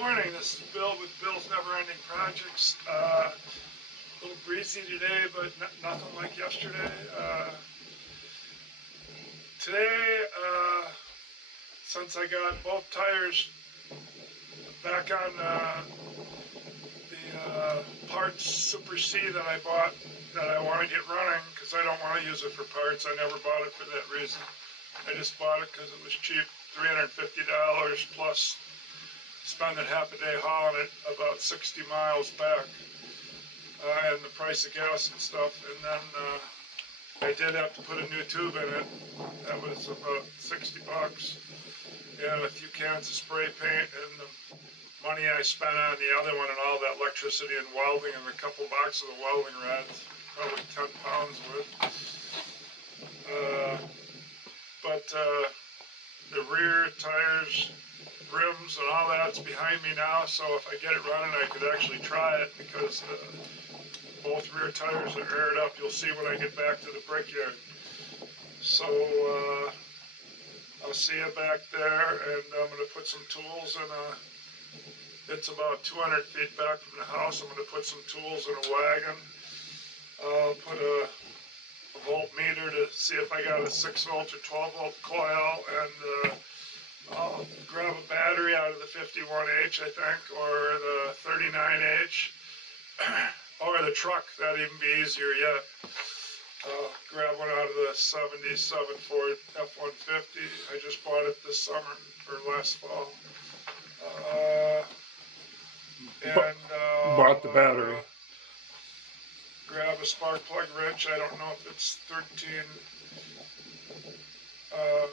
morning, this is Bill with Bill's Never Ending Projects. A little breezy today, but nothing like yesterday. Today, since I got both tires back on the Farmall Super C that I bought, that I want to get running, because I don't want to use it for parts. I never bought it for that reason. I just bought it because it was cheap, $350 plus spending half a day hauling it about 60 miles back, and the price of gas and stuff. And then I did have to put a new tube in it. That was about 60 bucks, and a few cans of spray paint, and the money I spent on the other one, and all that electricity and welding, and a couple boxes of welding rods, probably 10 pounds worth. But the rear tires, rims, and all that's behind me now, so if I get it running, I could actually try it, because both rear tires are aired up. You'll see when I get back to the brickyard. So I'll see you back there, and I'm going to put some tools in it's about 200 feet back from the house. I'm going to put some tools in a wagon. I'll put a voltmeter to see if I got a 6 volt or 12 volt coil, and I'll grab a battery out of the 51H, I think, or the 39H, or the truck. That'd even be easier yet. I'll grab one out of the 77 Ford F-150. I just bought it this summer, or last fall. Bought the battery. Grab a spark plug wrench. I don't know if it's 13 or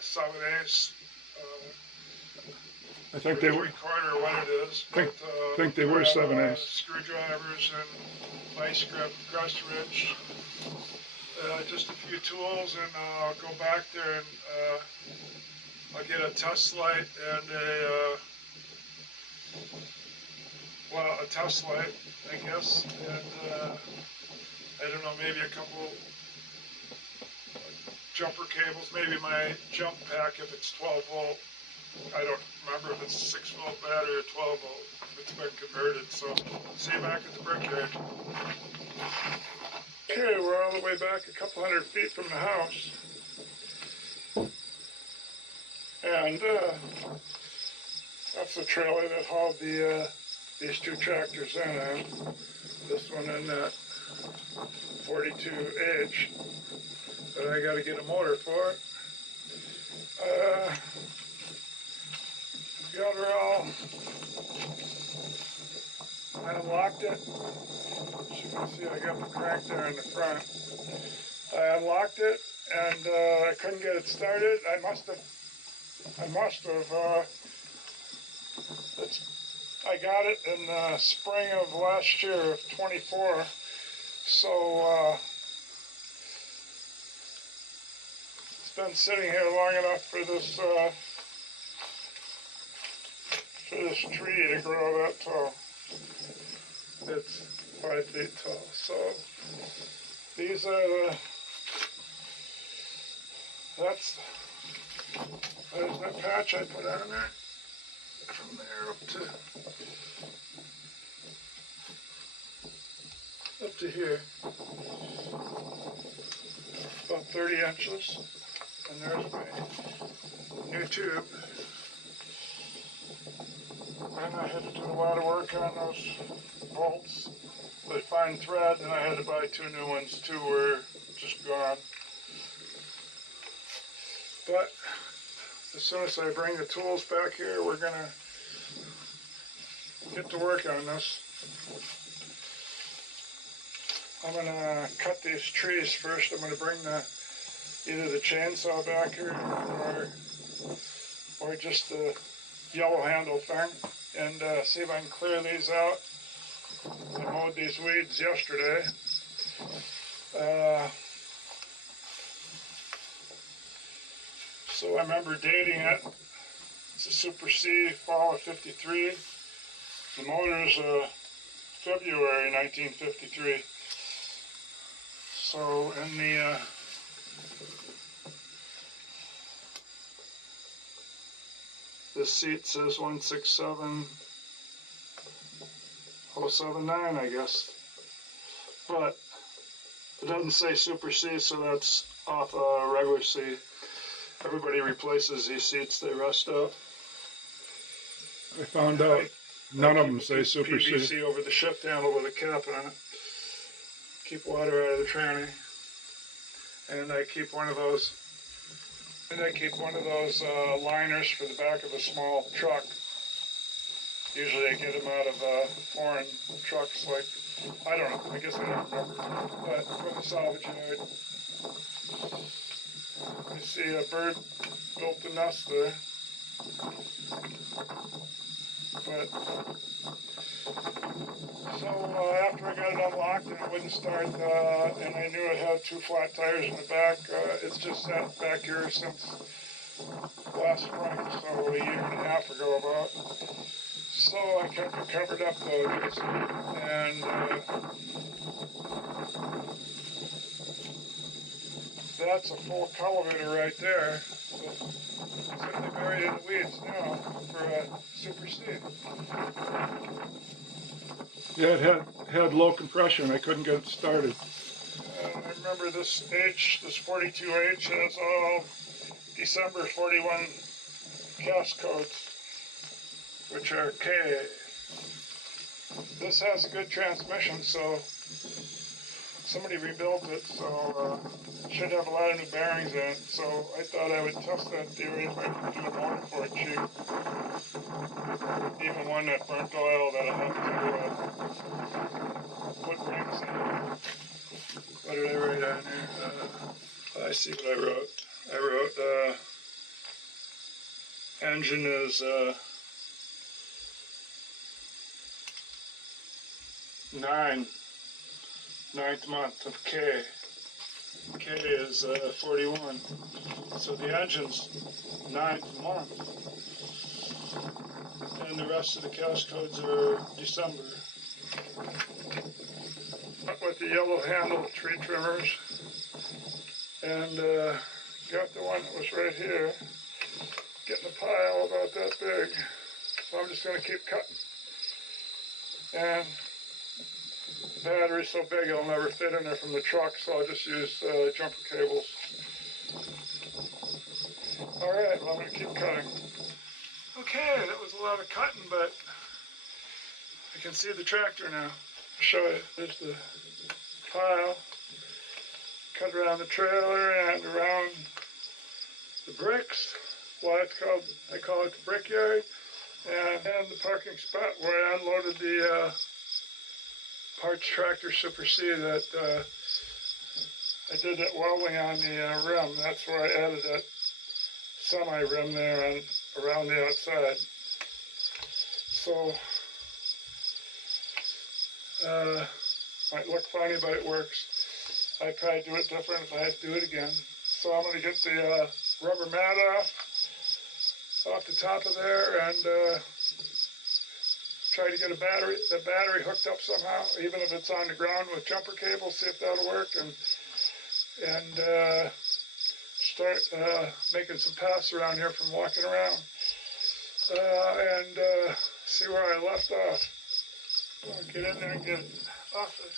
7/8. I think they were. 3/4 or what it is. I think they were 7/8. Screwdrivers and vice grip, crust wrench. Just a few tools, and I'll go back there and I'll get a test light and a test light, I guess, and I don't know, maybe a couple jumper cables, maybe my jump pack if it's 12 volt. I don't remember if it's a 6 volt battery or 12 volt. It's been converted, so see you back at the brickyard. Okay, we're all the way back a couple hundred feet from the house. And that's the trailer that hauled these two tractors in. This one and that 42H that I got to get a motor for. Got her all. I unlocked it. As you can see, I got the crank there in the front. I unlocked it, and I couldn't get it started. I must have. I got it in the spring of last year, of 24. So it's been sitting here long enough for this tree to grow that tall. It's 5 feet tall. So these are there's that patch I put on there. From there up to here, about 30 inches, and there's my new tube. And I had to do a lot of work on those bolts. They fine thread, and I had to buy 2 new ones. 2 were just gone. But as soon as I bring the tools back here, we're gonna get to work on this. I'm gonna cut these trees first. I'm gonna bring either the chainsaw back here or just the yellow handle thing, and see if I can clear these out. I mowed these weeds yesterday. So I remember dating it. It's a Super C, fall of 53. The motor's February 1953. So in the This seat says 167079, I guess. But it doesn't say Super C, so that's off a regular C. Everybody replaces these seats, they rust out. I found out none of them say Super C. PVC over the shift handle with a cap on it. Keep water out of the tranny. And I keep one of those. Liners for the back of a small truck. Usually I get them out of foreign trucks, like, I don't know, I guess I don't remember, but from the salvage yard. You see a bird built a nest there. But, so after I got it unlocked and it wouldn't start, and I knew it had 2 flat tires in the back, it's just sat back here since last spring, so a year and a half ago about. So I kept it covered up though, and that's a full cultivator right there. Except they buried it in the weeds now for a Super C. Yeah, it had low compression. I couldn't get it started. I remember this 42H has all December 41 cast codes, which are K. This has a good transmission, so somebody rebuilt it, so it should have a lot of new bearings in it. So I thought I would test that theory if I could do a motor for it cheap. Even one that burnt oil that I had to put rings in. What did I write on here? I see what I wrote. I wrote engine is 9th month of K. K is 41. So the engine's 9th month. And the rest of the cast codes are December. With the yellow handle tree trimmers. And got the one that was right here. Getting a pile about that big. So I'm just going to keep cutting. And the battery's so big it'll never fit in there from the truck, so I'll just use jumper cables. Alright, well I'm going to keep cutting. Okay, that was a lot of cutting, but I can see the tractor now. I'll show you. There's the pile. Cut around the trailer and around the bricks. Well, I call it the brickyard. And the parking spot where I unloaded the parts tractor Super C that I did that welding on the rim. That's where I added that semi-rim there and around the outside. So, might look funny, but it works. I'd probably do it different if I had to do it again. So I'm going to get the rubber mat off the top of there and try to get the battery hooked up somehow, even if it's on the ground with jumper cables, see if that'll work, and start making some paths around here from walking around, and see where I left off. I'll get in there and get it off it.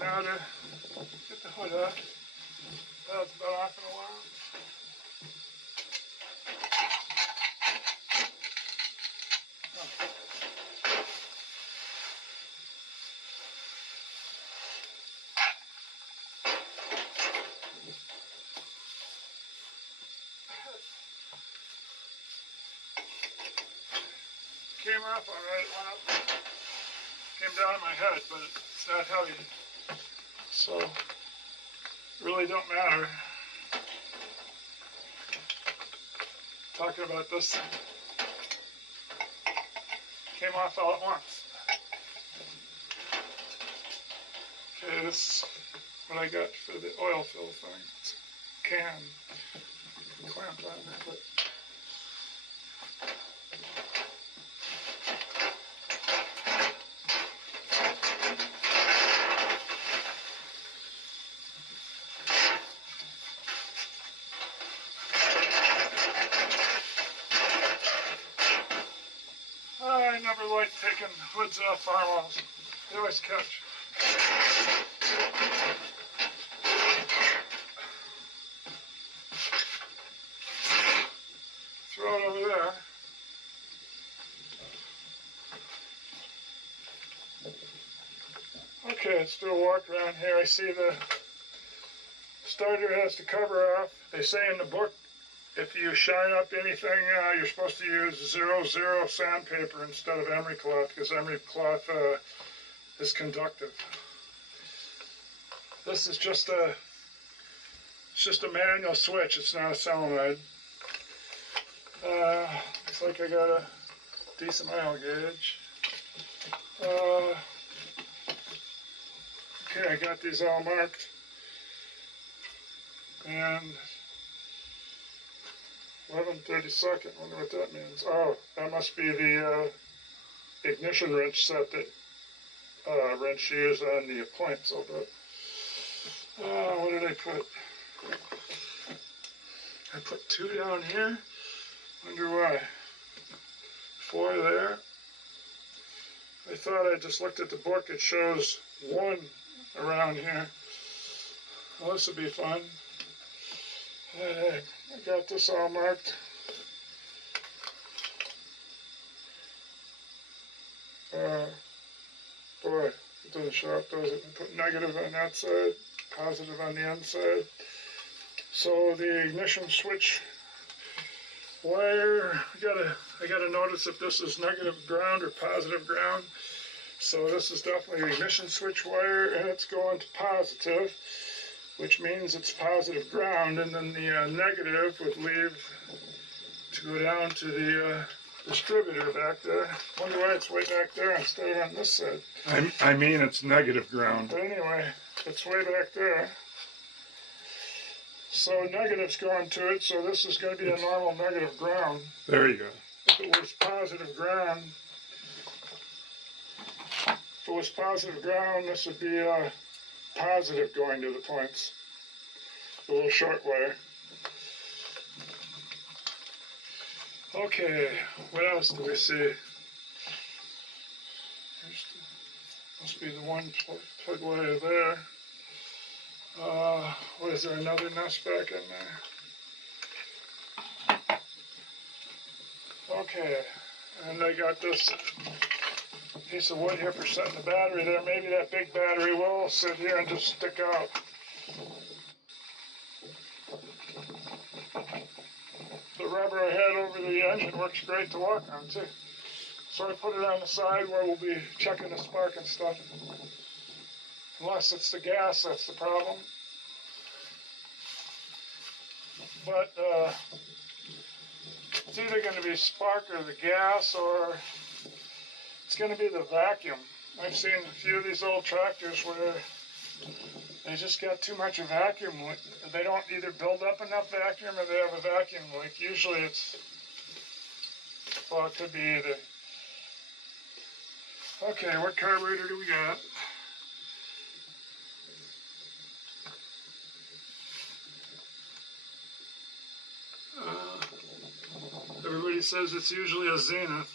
Now to get the hood off. That's been off in a while. Came off all right. Well, came down on my head, but it's not heavy. So, it really don't matter. talking about this thing. Came off all at once. Okay, this is what I got for the oil fill thing. It's a can clamp on there, but I never liked taking hoods off Farmalls. They always catch. Throw it over there. Okay, let's do a walk around here. I see the starter has the cover off. They say in the book, if you shine up anything, you're supposed to use 00 sandpaper instead of emery cloth, because emery cloth is conductive. This is just a manual switch. It's not a solenoid. Looks like I got a decent oil gauge. Okay, I got these all marked. And 11/32. Wonder what that means. Oh, that must be the ignition wrench set that wrench used on the points. I'll bet. What did I put? I put 2 down here. Wonder why. 4 there. I thought I just looked at the book. It shows 1 around here. Well, this will be fun. I got this all marked. Boy, it doesn't show up, does it? I put negative on that side, positive on the inside. So the ignition switch wire, I gotta notice if this is negative ground or positive ground. So this is definitely ignition switch wire, and it's going to positive, which means it's positive ground, and then the negative would leave to go down to the distributor back there. Wonder why it's way back there instead of on this side. I mean it's negative ground. But anyway, it's way back there. So negative's going to it, so this is going to be a normal negative ground. There you go. If it was positive ground, this would be positive going to the points. A little short wire. Okay, what else do we see? Must be the one plug wire there. What is there, another nest back in there? Okay, and I got this piece of wood here for setting the battery there. Maybe that big battery will sit here and just stick out. The rubber I had over the engine works great to walk on too. So I put it on the side where we'll be checking the spark and stuff. Unless it's the gas, that's the problem. But it's either going to be spark or the gas, or it's going to be the vacuum. I've seen a few of these old tractors where they just got too much vacuum. They don't either build up enough vacuum or they have a vacuum leak. Usually it's, well, it could be either. Okay, what carburetor do we got? Everybody says it's usually a Zenith.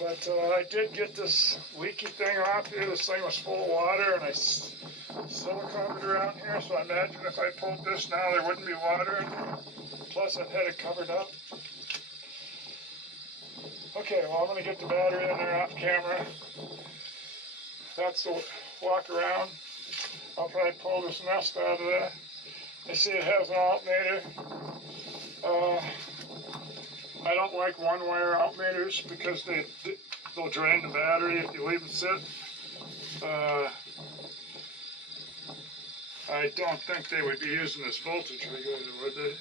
But I did get this leaky thing off here. This thing was full of water, and I siliconed it around here, so I imagine if I pulled this now, there wouldn't be water. Plus, I've had it covered up. Okay, well, I'm going to get the battery in there off camera. That's the walk around. I'll probably pull this nest out of there. You see it has an alternator. I don't like one-wire alternators because they'll drain the battery if you leave it sit. I don't think they would be using this voltage regulator, would they?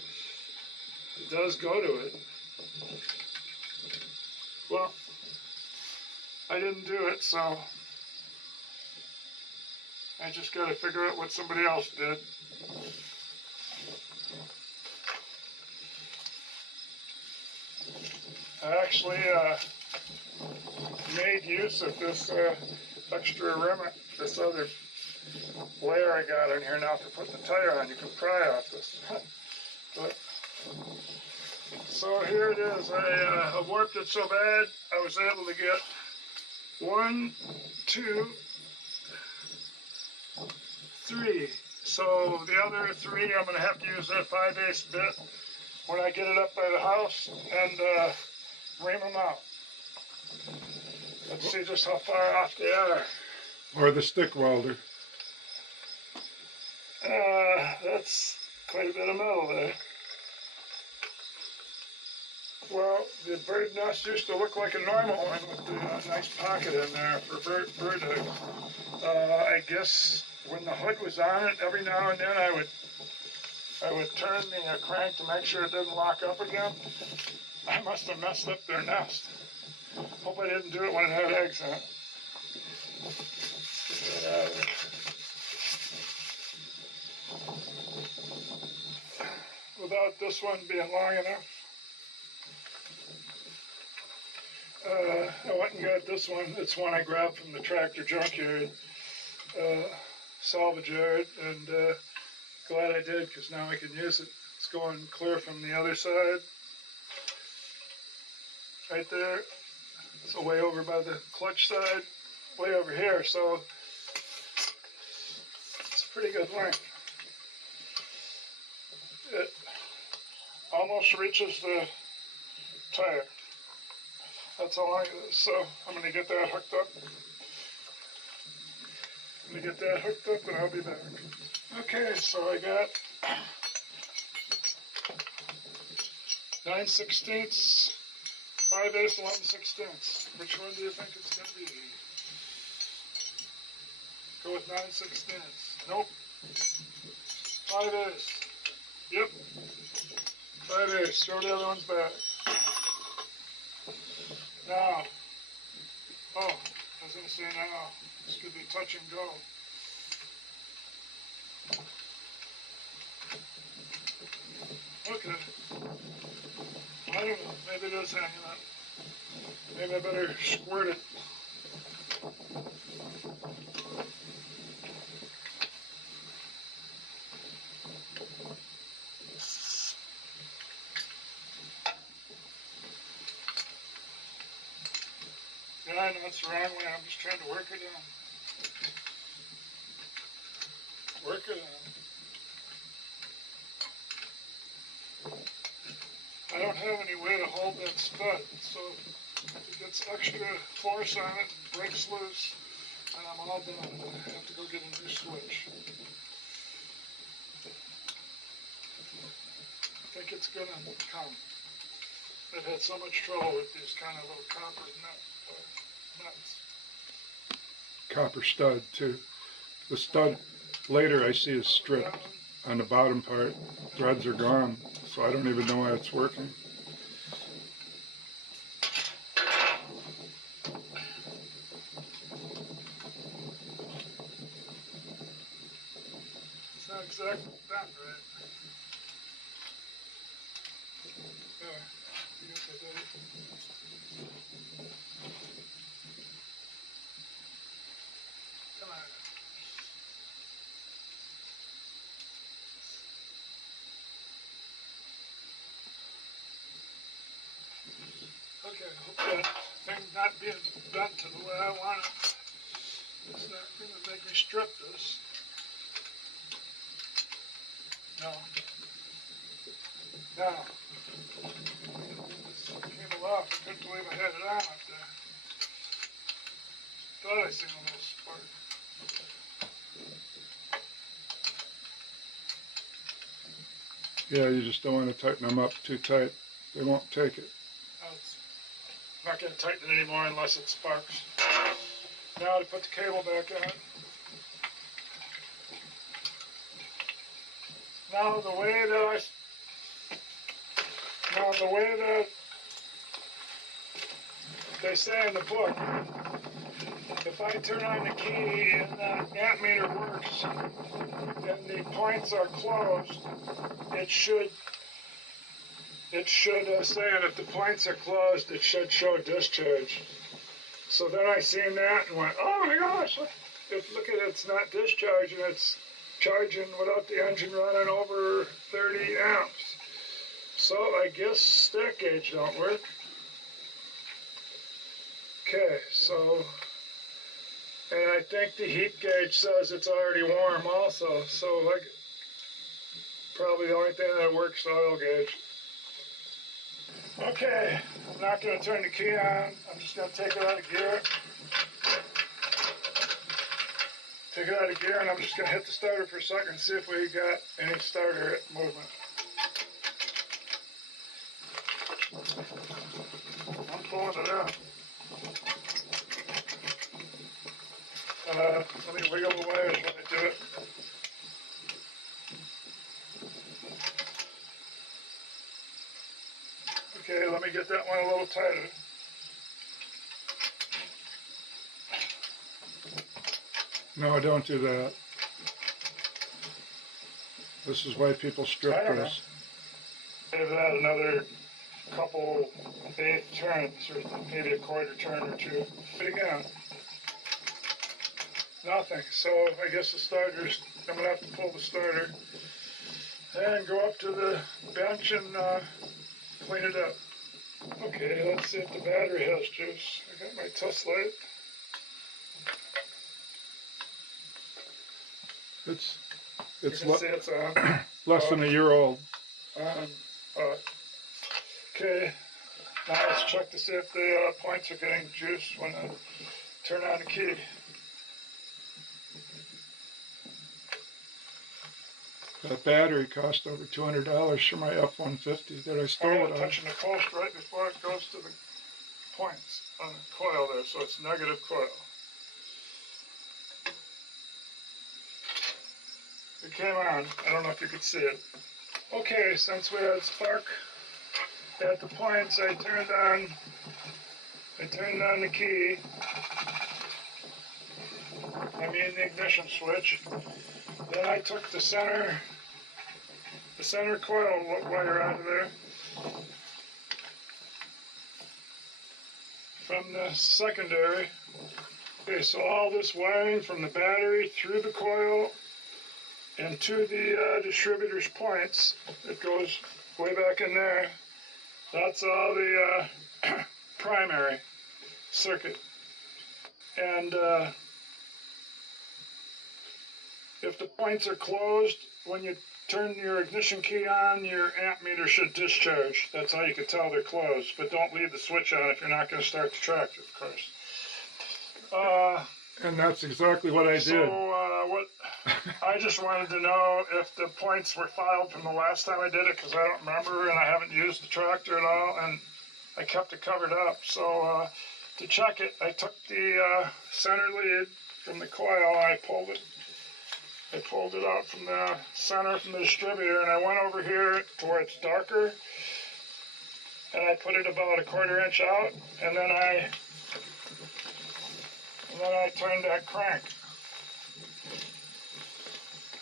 It does go to it. Well, I didn't do it, so I just got to figure out what somebody else did. I actually made use of this extra rim, this other layer I got in here now for putting the tire on. You can pry off this. But, so here it is. I warped it so bad I was able to get 1, 2, 3. So the other 3 I'm going to have to use that 5/8 bit when I get it up by the house and ream them out. Let's see just how far off they are. Or the stick welder. That's quite a bit of metal there. Well, the bird nest used to look like a normal one with the nice pocket in there for bird eggs. I guess when the hood was on it, every now and then I would turn the crank to make sure it didn't lock up again. I must have messed up their nest. Hope I didn't do it when it had eggs in it. Let's get that out of there. Without this one being long enough, I went and got this one. It's one I grabbed from the tractor junkyard, salvage yard, and glad I did because now I can use it. It's going clear from the other side, right there. So way over by the clutch side, way over here. So it's a pretty good length. It almost reaches the tire. That's how long it is. So I'm going to get that hooked up. And I'll be back. Okay, so I got 9/16, 5/8, 11/16. Which one do you think it's going to be? Go with 9/16. Nope. 5/8. Yep. 5/8. Throw the other ones back. Now. Oh, I was going to say now. This could be touch and go. Okay. I don't know. Maybe it is hanging up. Maybe I better squirt it. Yeah, I know it's the wrong way. I'm just trying to work it in. Work it in. I don't have any way to hold that stud, so if it gets extra force on it and breaks loose, and I'm all done. I have to go get a new switch. I think it's gonna come. I've had so much trouble with these kind of little copper nuts. Copper stud too. The stud later I see is stripped on the bottom part. Threads are gone, so I don't even know why it's working. It's not exactly that right. There. I guess I did it. Come on. Okay, I hope that thing not being bent to the way I want it. It's not going to make me strip this. No. No. This came off. I couldn't believe I had it on up there. Thought I seen a little spark. Yeah, you just don't want to tighten them up too tight. They won't take it. I'm not going to tighten it anymore unless it sparks. Now to put the cable back on. Now the way that Now the way that they say in the book, if I turn on the key and the ammeter works and the points are closed, it should say that if the points are closed, it should show discharge. So then I seen that and went, oh my gosh, look at it, it's not discharging, it's charging without the engine running over 30 amps. So I guess stack gauge don't work. Okay, so, and I think the heat gauge says it's already warm also, so like, probably the only thing that works is the oil gauge. Okay, I'm not going to turn the key on, I'm just going to take it out of gear. Take it out of gear and I'm just going to hit the starter for a second and see if we got any starter movement. I'm pulling it out. Let me wiggle the wires when I do it. Okay, let me get that one a little tighter. No, don't do that. This is why people strip this. Give that another couple eighth turns, or maybe a quarter turn or two. But again, nothing. So I guess the starter's, I'm going to have to pull the starter and go up to the bench and clean it up. Okay, let's see if the battery has juice. I got my test light. It's on. less than a year old. Okay, now let's check to see if the points are getting juice when I turn on the key. That battery cost over $200 for my F-150 that I stole it on. Touching the post right before it goes to the points on the coil there, so it's negative coil. It came on. I don't know if you could see it. Okay, since we had spark at the points, I turned on the key. I mean the ignition switch. Then I took the center coil wire out of there from the secondary. Okay, so all this wiring from the battery through the coil and to the distributor's points, it goes way back in there. That's all the primary circuit. And if the points are closed, when you turn your ignition key on, your amp meter should discharge. That's how you can tell they're closed. But don't leave the switch on if you're not going to start the tractor, of course. And that's exactly what I did. So I just wanted to know if the points were filed from the last time I did it, because I don't remember, and I haven't used the tractor at all, and I kept it covered up. So to check it, I took the center lead from the coil, and I pulled it out from the center from the distributor, and I went over here to where it's darker, and I put it about a 1/4 inch out, and then I turned that crank.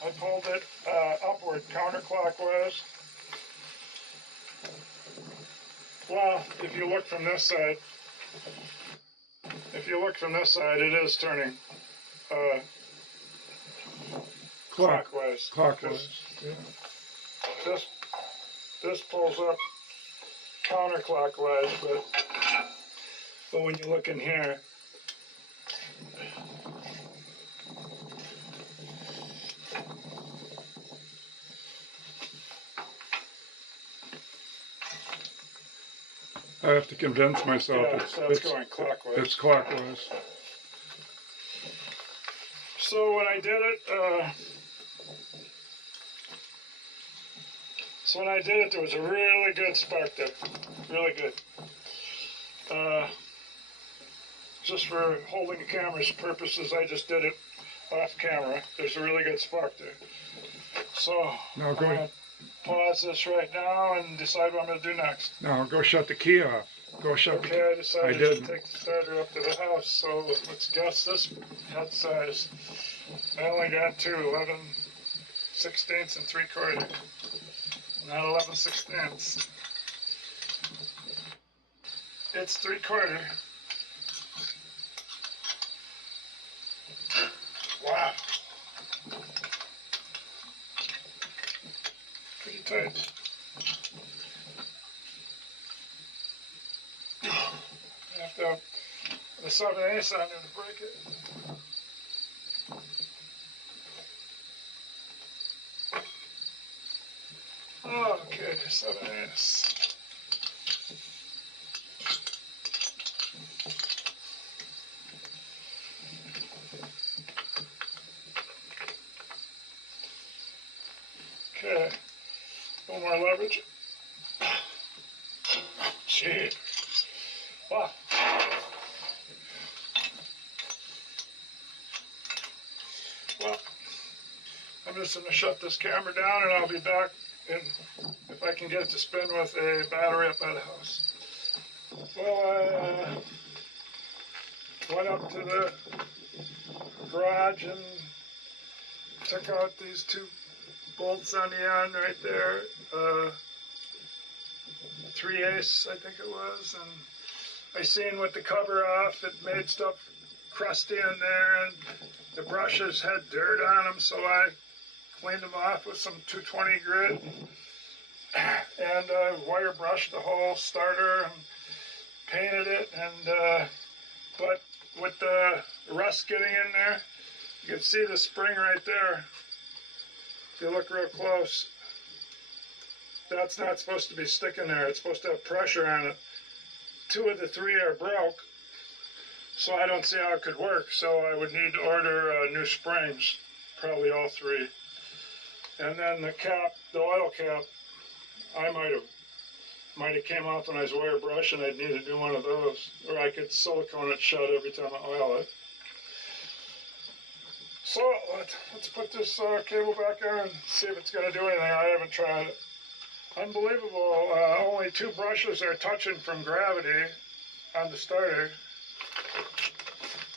I pulled it upward counterclockwise. Well, if you look from this side, it is turning clockwise. Yeah. This pulls up counterclockwise, but when you look in here, I have to convince myself it's going clockwise. It's clockwise. So when I did it, there was a really good spark there. Really good. Just for holding the camera's purposes, I just did it off camera. There's a really good spark there. So Now go ahead. pause this right now and decide what I'm going to do next. No, go shut the key off. Go shut the key. Okay, I decided I didn't. to take the starter up to the house, so let's guess this head size. I only got two, 11/16 and 3/4. Not 11/16. It's 3/4. Wow. Pretty tight. I have to have the 7/8 on there to break it. Oh, okay, 7/8. Okay, a little more leverage. Gee. Wow. Well, I'm just going to shut this camera down and I'll be back in, if I can get it to spin with a battery up by the house. Well, I went up to the garage and took out these two bolts on the end right there. 3/8, I think it was, and I seen with the cover off, it made stuff crusty in there, and the brushes had dirt on them, so I cleaned them off with some 220 grit, and wire brushed the whole starter and painted it, and but with the rust getting in there, you can see the spring right there. If you look real close, that's not supposed to be sticking there. It's supposed to have pressure on it. 2 of the 3 are broke, so I don't see how it could work. So I would need to order new springs, probably all 3. And then the cap, the oil cap, I might have came off when I was wire brushing. I'd need to do one of those, or I could silicone it shut every time I oil it. So let's put this cable back on and see if it's going to do anything. I haven't tried it. Unbelievable, only 2 brushes are touching from gravity on the starter,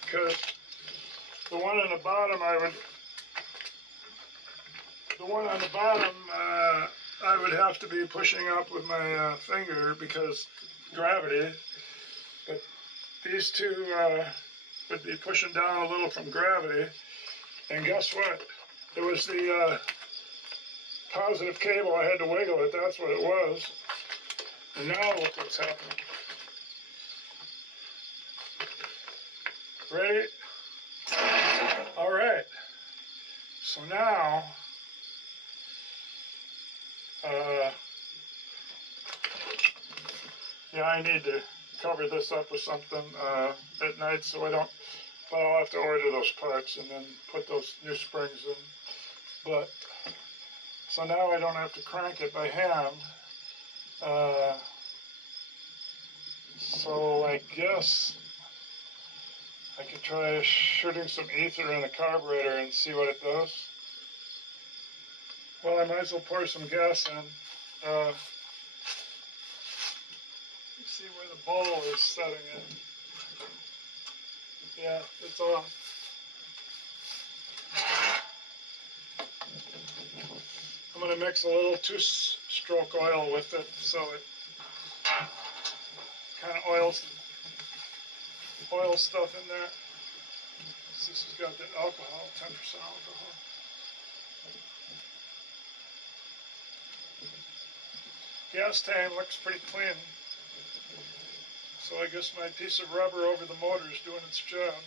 because the one on the bottom I would have to be pushing up with my finger because gravity, but these 2 would be pushing down a little from gravity, and guess what? It was the positive cable. I had to wiggle it. That's what it was. And now look what's happening. Ready? All right. So now, yeah, I need to cover this up with something at night so I don't, but I'll have to order those parts and then put those new springs in. But so now I don't have to crank it by hand. So I guess I could try shooting some ether in the carburetor and see what it does. Well, I might as well pour some gas in. Let's see where the bowl is setting it. Yeah, it's on. I'm going to mix a little 2-stroke oil with it so it kind of oils stuff in there. This has got the alcohol, 10% alcohol. Gas tank looks pretty clean. So I guess my piece of rubber over the motor is doing its job.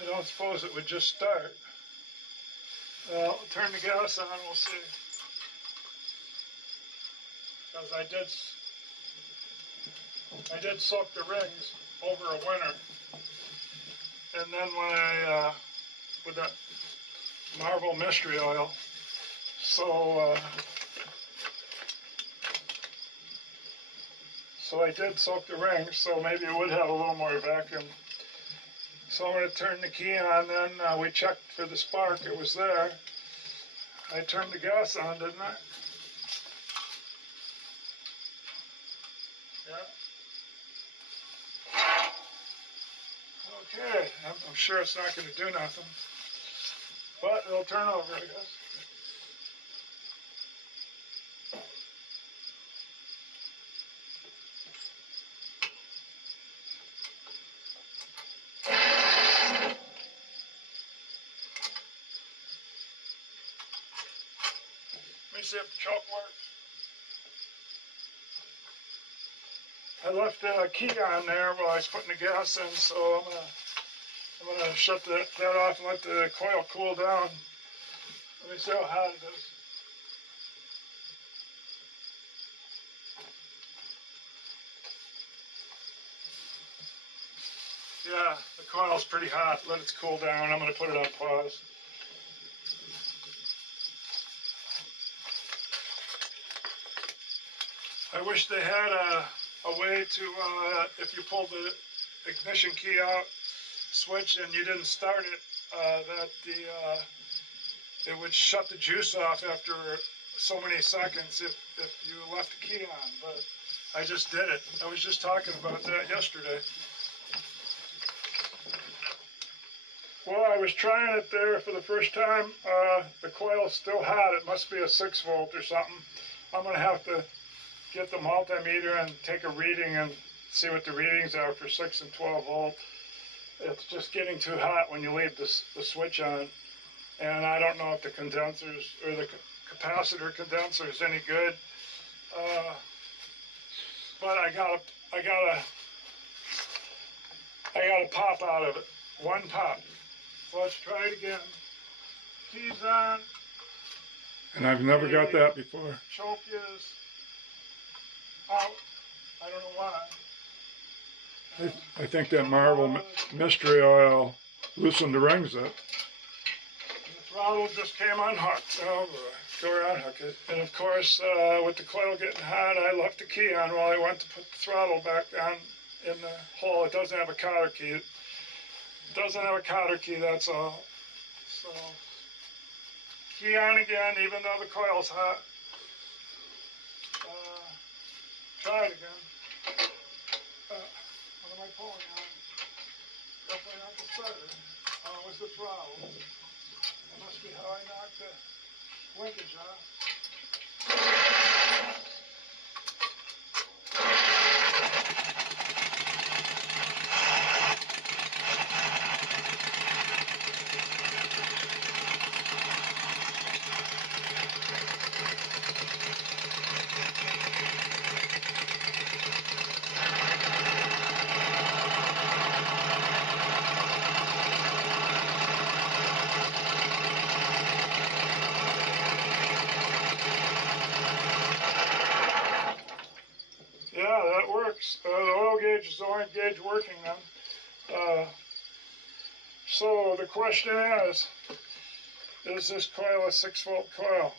I don't suppose it would just start. Well, turn the gas on, we'll see. Because I did soak the rings. over a winter. And then when I, with that Marvel Mystery Oil, so I did soak the rings, so maybe it would have a little more vacuum. So I'm going to turn the key on, then we checked for the spark, it was there. I turned the gas on, didn't I? Yeah. Okay, I'm sure it's not going to do nothing, but it'll turn over, I guess. Let me see if the choke works. I left a key on there while I was putting the gas in, so I'm gonna shut that off and let the coil cool down. Let me see how hot it is. Yeah, the coil's pretty hot. Let it cool down. I'm gonna put it on pause. I wish they had a way to, if you pulled the ignition key out, switch, and you didn't start it, that it would shut the juice off after so many seconds if you left the key on. But I just did it. I was just talking about that yesterday. Well, I was trying it there for the first time. The coil's still hot. It must be a 6 volt or something. I'm going to have to get the multimeter and take a reading and see what the readings are for 6 and 12 volt. It's just getting too hot when you leave the switch on. And I don't know if the condensers or the capacitor condenser is any good. But I got a pop out of it. One pop. So let's try it again. Keys on. And I've never got that before. Choke is out. I don't know why. I think that Marvel Mystery Oil loosened the rings up. The throttle just came unhooked. Oh boy. Go around, hook it. And of course, with the coil getting hot, I left the key on while I went to put the throttle back on in the hole. It doesn't have a cotter key. It doesn't have a cotter key, that's all. So, key on again, even though the coil's hot. Try it again. What am I pulling on? Definitely not the starter. Oh, it was the throttle. That must be how I knocked the linkage off. Yeah, that works. The oil gauge is the only gauge working then. So the question is this coil a 6 volt coil?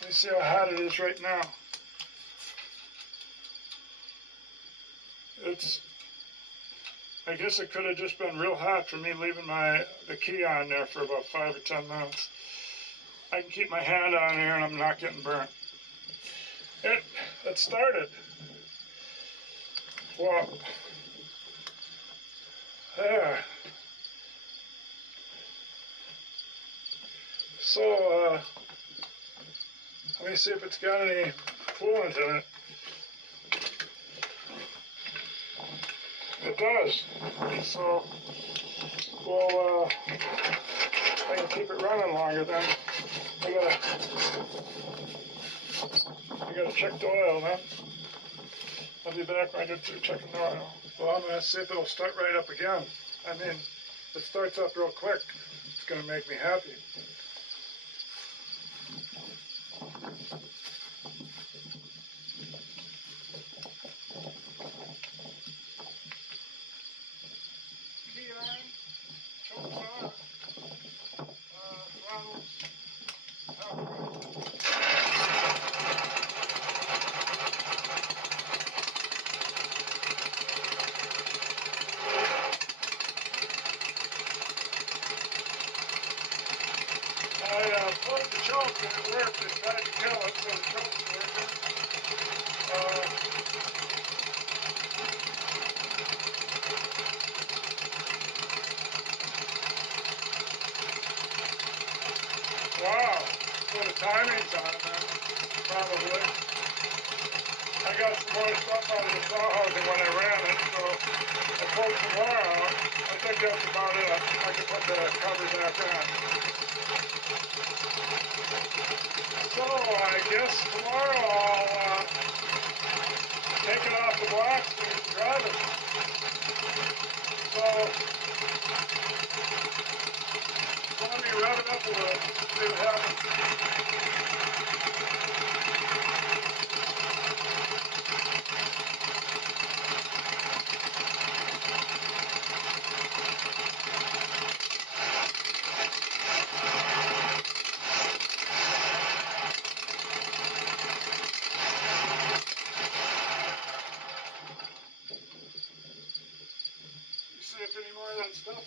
Let me see how hot it is right now. I guess it could have just been real hot for me leaving the key on there for about 5 or 10 minutes. I can keep my hand on here and I'm not getting burnt. It started. Well, there. So, let me see if it's got any coolant in it. It does. So, well, I can keep it running longer then. I gotta check the oil then. I'll be back when I get through checking the oil. Well, I'm gonna see if it'll start right up again. I mean, if it starts up real quick, it's gonna make me happy. choke and it worked. It tried to kill it, so the choke's working. Wow, so the timing's on then, probably. I got some more stuff out of the saw housing when I ran it, so I pulled some more out. I think that's about it. I can put the cover back on. So I guess tomorrow I'll take it off the blocks and drive it. So let me rev it up a little, see what happens. You see if any more of that stuff?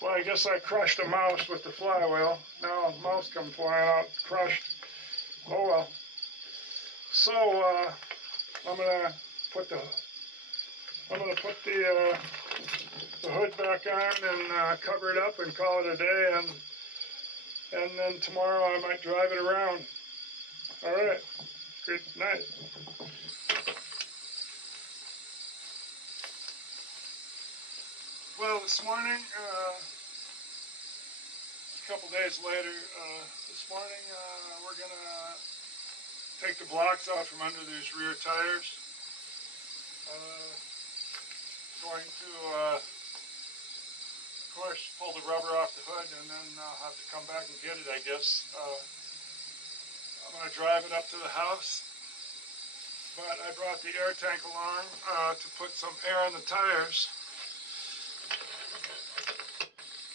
Well, I guess I crushed a mouse with the flywheel. Now a mouse come flying out, crushed. Oh well. So I'm gonna put the hood back on and cover it up and call it a day, and then tomorrow I might drive it around. All right. Good night. Well, this morning, a couple days later, this morning we're gonna take the blocks off from under these rear tires. Going to, of course, pull the rubber off the hood, and then I'll have to come back and get it, I guess. I'm gonna drive it up to the house, but I brought the air tank along to put some air in the tires.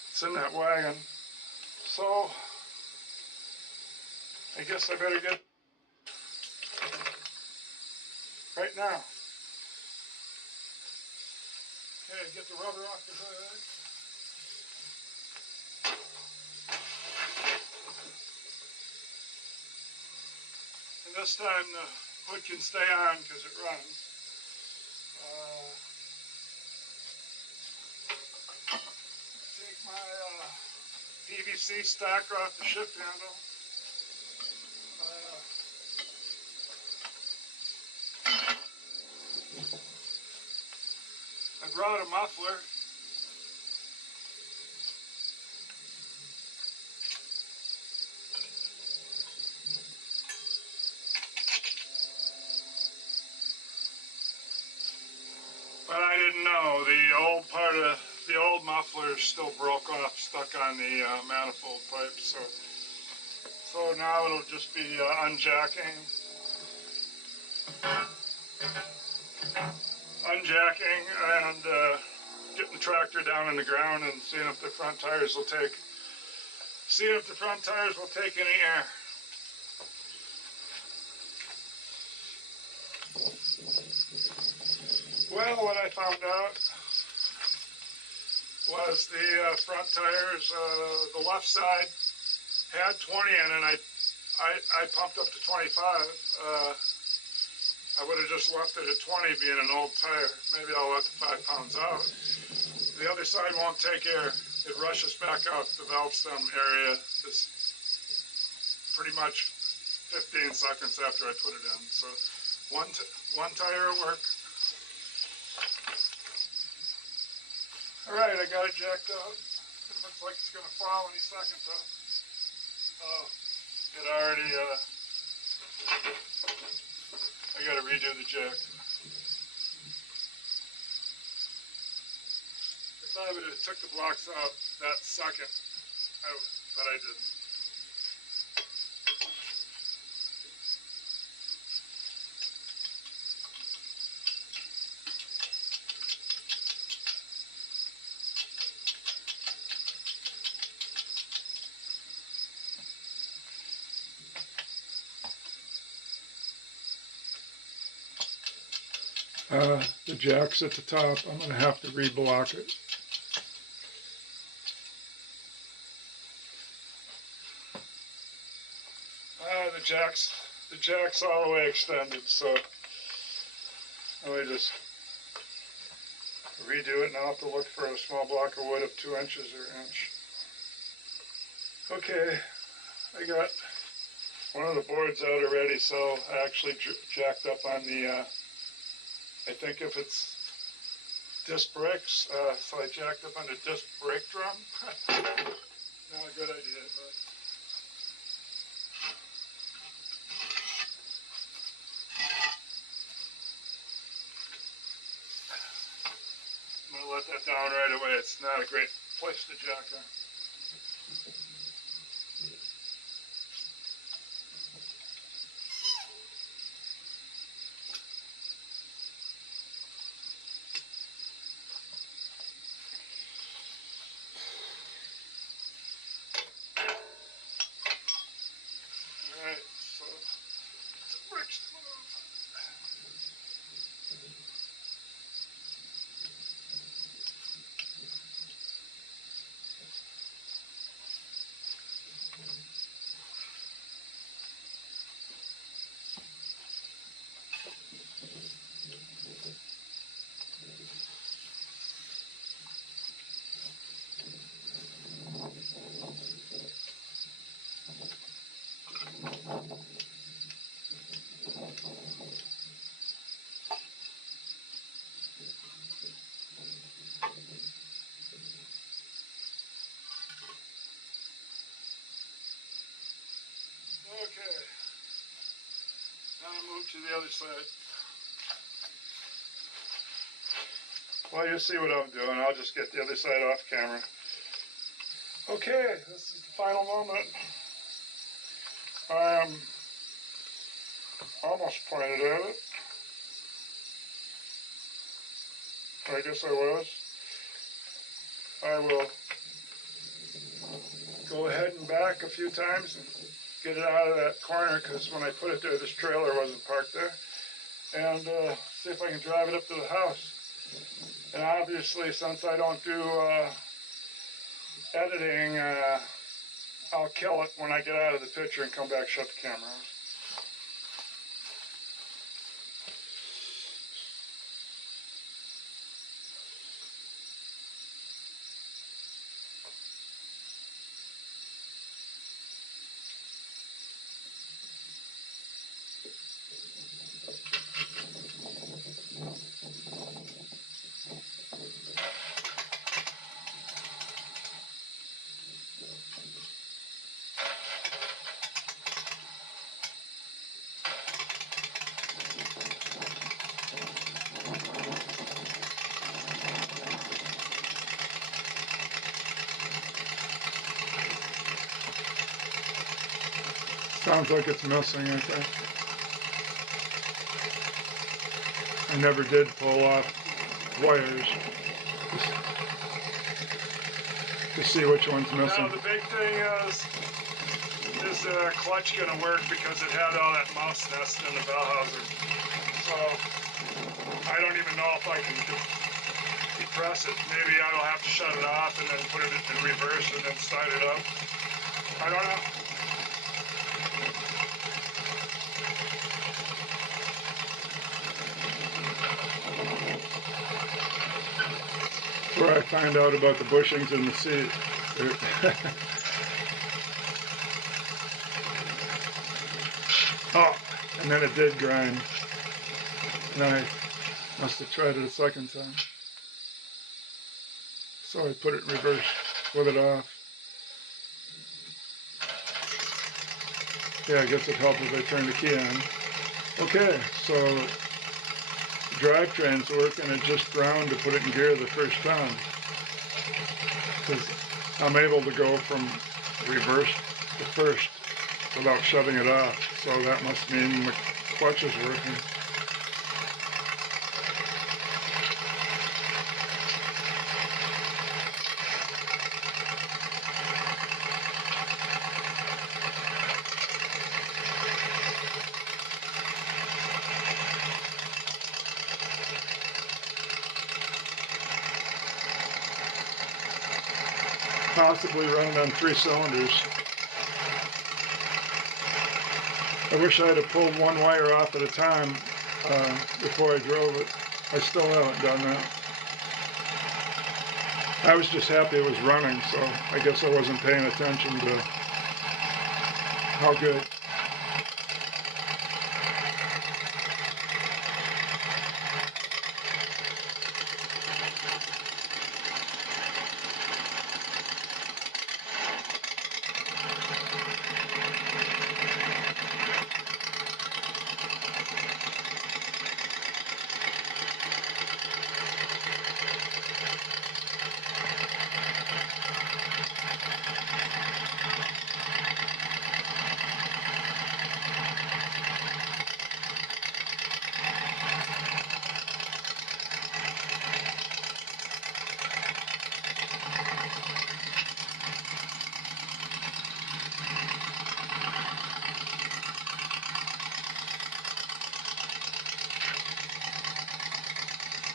It's in that wagon. So I guess I better get right now. Okay, get the rubber off the hood. And this time the hood can stay on because it runs. Take my PVC stacker off the shift handle. I brought a muffler. But I didn't know the old part of the old muffler still broke off, stuck on the manifold pipe. So now it'll just be unjacking and getting the tractor down in the ground and seeing if the front tires will take any air. Well, what I found out was the front tires, the left side had 20 in, and I pumped up to 25. I would have just left it at 20 being an old tire. Maybe I'll let the 5 pounds out. The other side won't take air. It rushes back out. The valve stem area is pretty much 15 seconds after I put it in. So one tire will work. All right, I got it jacked up. It looks like it's going to fall any second though. Oh, it already, I got to redo the jack. If I would have took the blocks out that second, but I didn't. The jack's at the top. I'm going to have to reblock it. The jack's all the way extended, so let me just redo it, and I'll have to look for a small block of wood of 2 inches or inch. Okay, I got one of the boards out already, so I actually jacked up on the, I think if it's disc brakes, so I jacked up on the disc brake drum. Not a good idea, but I'm going to let that down right away. It's not a great place to jack on. Alright, so the brakes move. Okay, now I move to the other side. Well, you see what I'm doing. I'll just get the other side off camera. Okay, this is the final moment. I am almost pointed at it. I guess I was. I will go ahead and back a few times and get it out of that corner, because when I put it there, this trailer wasn't parked there. And see if I can drive it up to the house. And obviously, since I don't do editing, I'll kill it when I get out of the picture and come back, shut the camera off. Sounds like it's missing, I think. I never did pull off wires to see which one's missing. Now the big thing is the clutch going to work, because it had all that mouse nest in the bell housing. So I don't even know if I can depress it. Maybe I'll have to shut it off and then put it in reverse and then start it up. I don't know. Where I find out about the bushings in the seat. Oh, and then it did grind. And I must have tried it a second time. So I put it in reverse with it off. Yeah, I guess it helped if I turned the key on. Okay, so drivetrain's working. It just ground to put it in gear the first time, because I'm able to go from reverse to first without shutting it off. So that must mean the clutch is working. possibly run it on 3 cylinders. I wish I had pulled one wire off at a time before I drove it. I still haven't done that. I was just happy it was running, so I guess I wasn't paying attention to how good.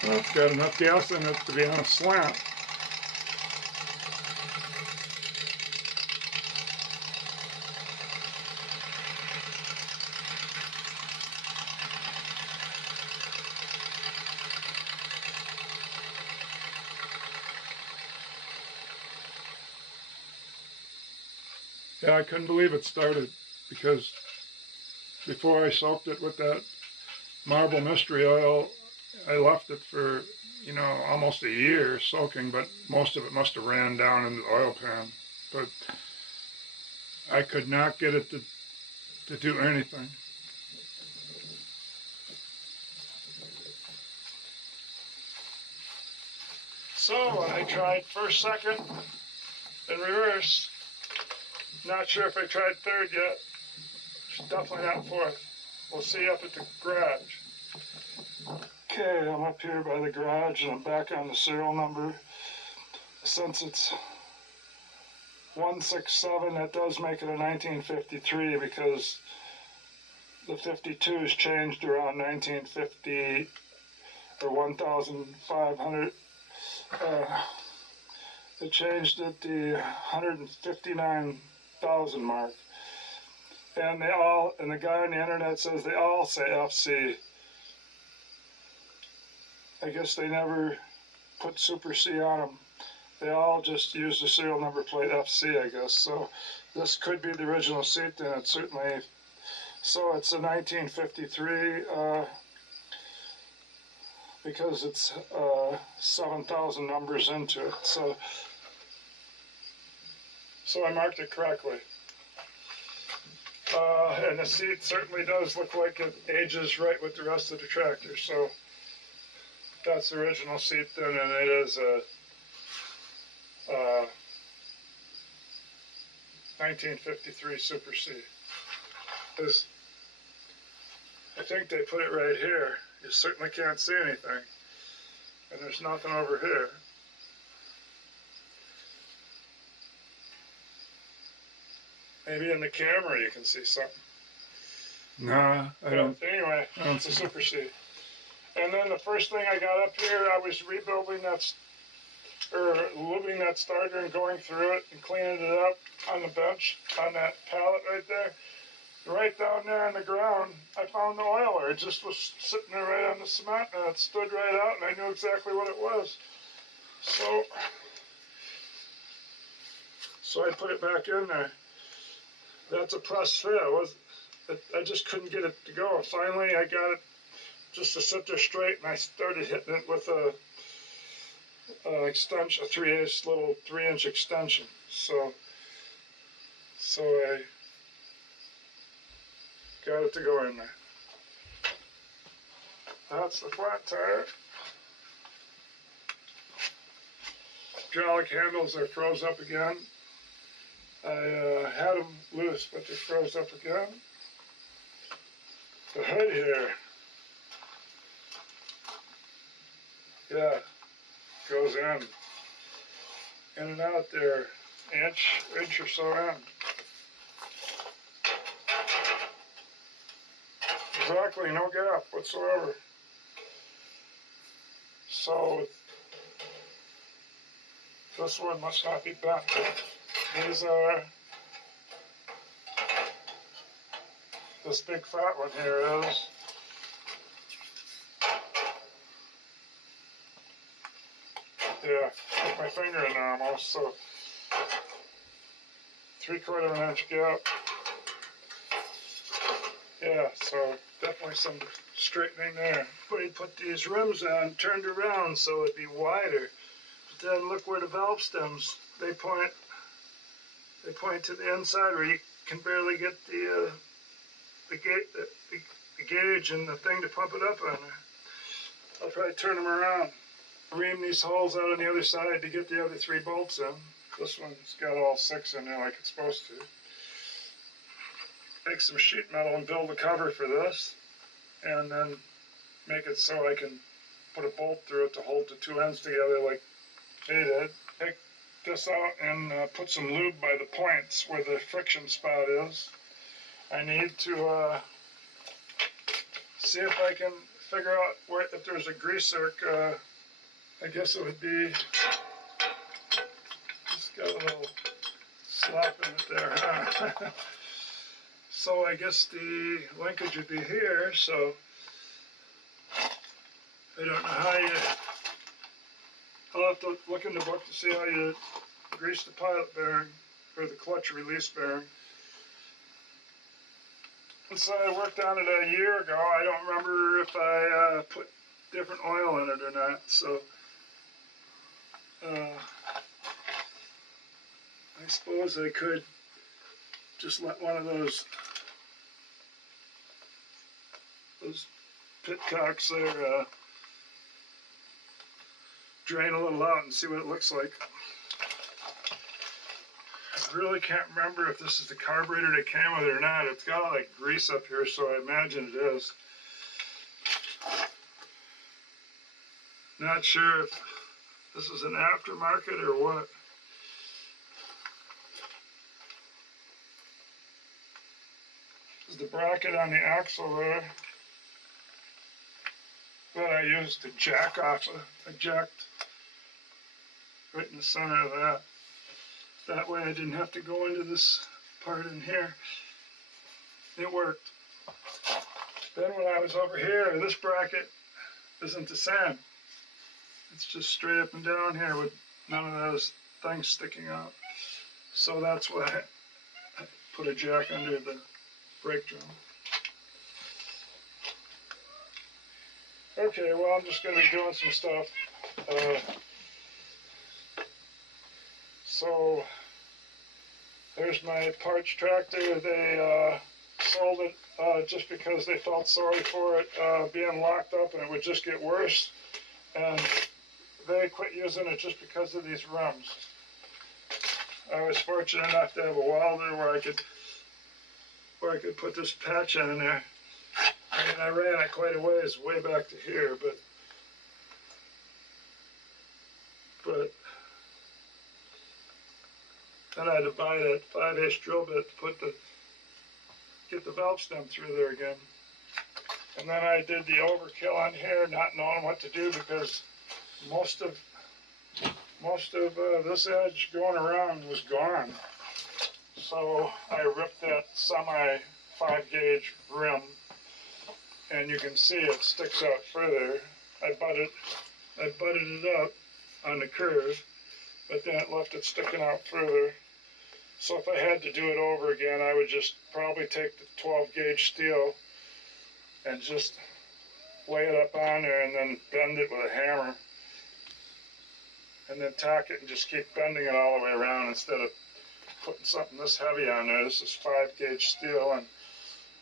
Well, it's got enough gas in it to be on a slant. Yeah, I couldn't believe it started, because before I soaked it with that marble mystery oil, I left it for, almost a year soaking, but most of it must have ran down into the oil pan. But I could not get it to do anything. So I tried first, second, and reverse. Not sure if I tried third yet. Definitely not fourth. We'll see up at the garage. Okay, I'm up here by the garage and I'm back on the serial number. Since it's 167, that does make it a 1953, because the 52s changed around 1950 or 1,500. It changed at the 159,000 mark. And the guy on the internet says they all say FC. I guess they never put Super C on them. They all just use the serial number plate FC, I guess. So this could be the original seat, then it certainly. So it's a 1953 because it's 7,000 numbers into it. So I marked it correctly. And the seat certainly does look like it ages right with the rest of the tractor. So that's the original seat then, and it is a 1953 Super C. I think they put it right here. You certainly can't see anything. And there's nothing over here. Maybe in the camera you can see something. Nah, I don't. Anyway, it's a Super C. And then the first thing I got up here, I was rebuilding lubing that starter and going through it and cleaning it up on the bench, on that pallet right there. Right down there on the ground, I found the oiler. It just was sitting there right on the cement, and it stood right out, and I knew exactly what it was. So I put it back in there. That's a press fit. I just couldn't get it to go. Finally, I got it just to sit there straight, and I started hitting it with a extension, a 3/8 little 3-inch extension. So I got it to go in there. That's the flat tire. Hydraulic handles are froze up again. I had them loose, but they froze up again. The hood here, yeah, goes in and out there, inch or so in. Exactly, no gap whatsoever. So This one must not be bent. These are, this big fat one here is. Yeah, put my finger in there almost, so 3/4 inch gap. Yeah, so definitely some straightening there. We put these rims on, turned around so it'd be wider. But then look where the valve stems, they point to the inside where you can barely get the gauge and the thing to pump it up on there. I'll probably turn them around. Ream these holes out on the other side to get the other 3 bolts in. This one's got all 6 in there like it's supposed to. Make some sheet metal and build a cover for this, and then make it so I can put a bolt through it to hold the 2 ends together like they did. Take this out and put some lube by the points where the friction spot is. I need to see if I can figure out where, if there's a grease zerk. I guess it would be, just got a little slop in it there, huh? So I guess the linkage would be here, so I don't know how you, I'll have to look in the book to see how you grease the pilot bearing, or the clutch release bearing. And so I worked on it a year ago. I don't remember if I put different oil in it or not, so I suppose I could just let one of those pit cocks there drain a little out and see what it looks like. I really can't remember if this is the carburetor that came with it or not. It's got like grease up here, so I imagine it is. Not sure if this is an aftermarket or what. This is the bracket on the axle there that I used to jack off eject right in the center of that. That way I didn't have to go into this part in here. It worked. Then when I was over here, this bracket isn't the same. It's just straight up and down here with none of those things sticking out. So that's why I put a jack under the brake drum. Okay, well, I'm just going to be doing some stuff. So there's my parts tractor. They sold it just because they felt sorry for it being locked up and it would just get worse. And they quit using it just because of these rims. I was fortunate enough to have a welder where I could put this patch in there. I mean, I ran it quite a ways, way back to here, but then I had to buy that 5/8 drill bit to get the valve stem through there again. And then I did the overkill on here, not knowing what to do because most of this edge going around was gone. So I ripped that semi 5-gauge rim, and you can see it sticks out further. I butted it up on the curve, but then it left it sticking out further. So if I had to do it over again, I would just probably take the 12-gauge steel and just lay it up on there and then bend it with a hammer. And then tack it and just keep bending it all the way around instead of putting something this heavy on there. This is 5-gauge steel, and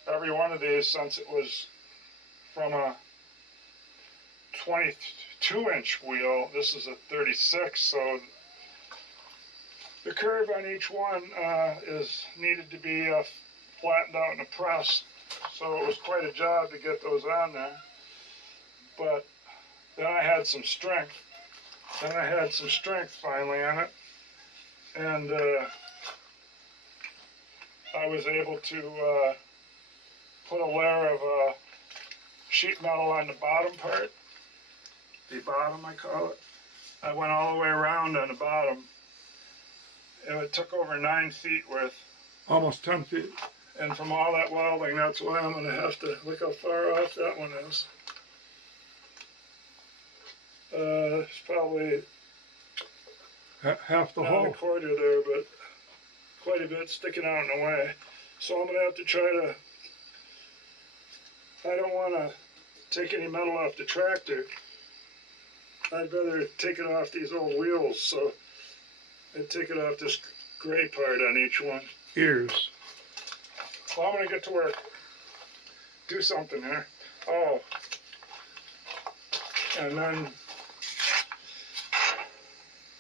every one of these, since it was from a 22-inch wheel, this is a 36, so the curve on each one is needed to be flattened out in a press. So it was quite a job to get those on there. But then I had some strength. Finally on it. And I was able to put a layer of sheet metal on the bottom part. The bottom, I call it. I went all the way around on the bottom. It took over 9 feet worth. Almost 10 feet. And from all that welding, that's why I'm going to have to look how far off that one is. It's probably Half the not hole. a quarter there, but quite a bit sticking out in the way. So I'm going to have to try to, I don't want to take any metal off the tractor. I'd rather take it off these old wheels, so I'd take it off this gray part on each one. Ears. Well, I'm going to get to work. Do something here. Oh. And then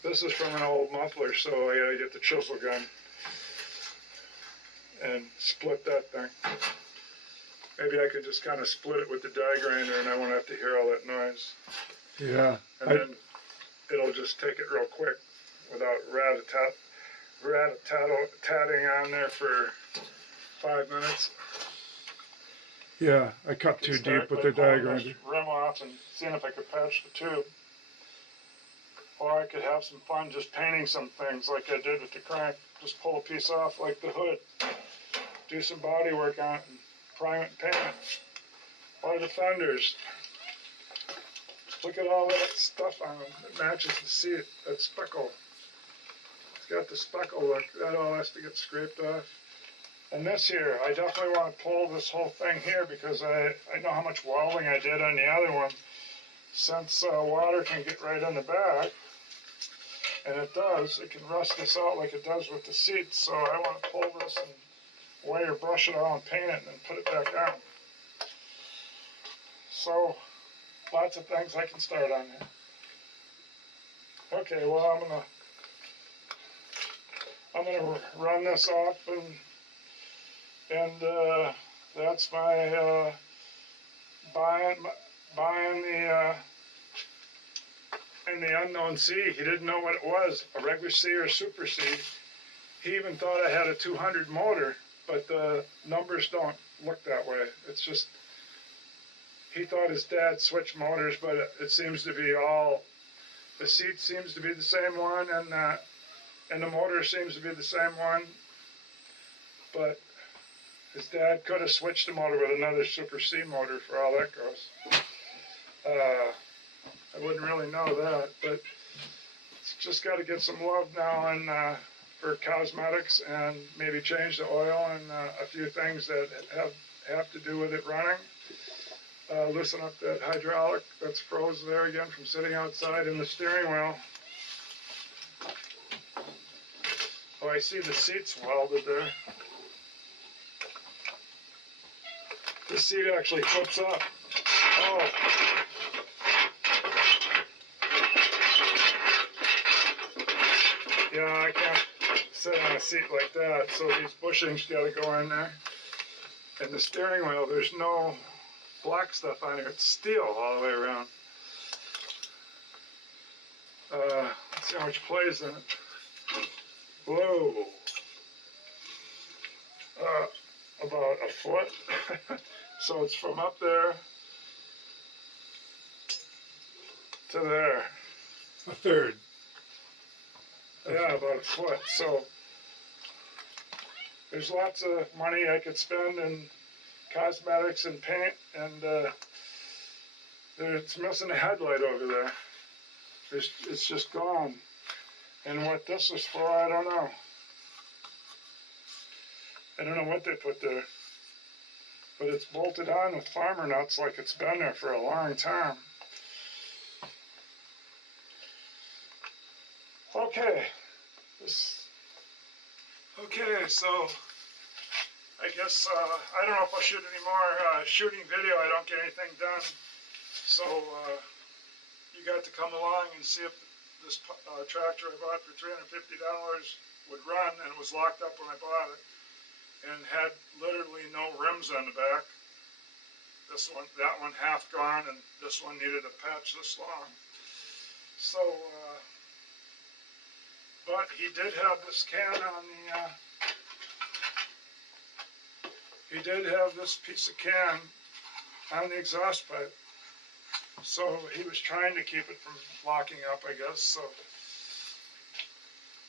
this is from an old muffler, so I gotta get the chisel gun and split that thing. Maybe I could just kind of split it with the die grinder and I won't have to hear all that noise. Yeah. And then it'll just take it real quick without rat-a-tatting on there for 5 minutes. Yeah, I cut too deep with the die grinder. Rim off and seeing if I could patch the tube. Or I could have some fun just painting some things like I did with the crank. Just pull a piece off like the hood. Do some body work on it and prime it and paint it. Or the fenders. Look at all that stuff on them. It matches the seat. That speckle. It's got the speckle look. That all has to get scraped off. And this here, I definitely want to pull this whole thing here because I know how much welding I did on the other one. Since water can get right on the back, and it does, it can rust this out like it does with the seats. So I want to pull this and wire brush it all and paint it and then put it back on. So lots of things I can start on here. Okay, well I'm gonna run this up and that's my buying the in the unknown C. He didn't know what it was, a regular C or a Super C. He even thought I had a 200 motor, but the numbers don't look that way. It's just, he thought his dad switched motors, but it seems to be all, the seat seems to be the same one, and the motor seems to be the same one, but his dad could have switched the motor with another Super C motor for all that goes. I wouldn't really know that, but it's just got to get some love now and for cosmetics and maybe change the oil and a few things that have to do with it running. Loosen up that hydraulic that's froze there again from sitting outside in the steering wheel. Oh, I see the seats welded there. The seat actually flips up. Oh. Yeah, I can't sit on a seat like that, so these bushings gotta go in there. And the steering wheel, there's no black stuff on here. It's steel all the way around. Let's see how much plays in it. Whoa. About a foot. So it's from up there to there. A third. Yeah, about a foot. So there's lots of money I could spend in cosmetics and paint, and it's missing a headlight over there. It's just gone. And what this is for, I don't know. I don't know what they put there. But it's bolted on with farmer nuts like it's been there for a long time. Okay. Okay, so I guess I don't know if I'll shoot any more shooting video. I don't get anything done. So you got to come along and see if this tractor I bought for $350 would run, and it was locked up when I bought it, and had literally no rims on the back. This one, that one half gone, and this one needed a patch this long. So, but he did have this can on the, he did have this piece of can on the exhaust pipe. So he was trying to keep it from locking up, I guess. So,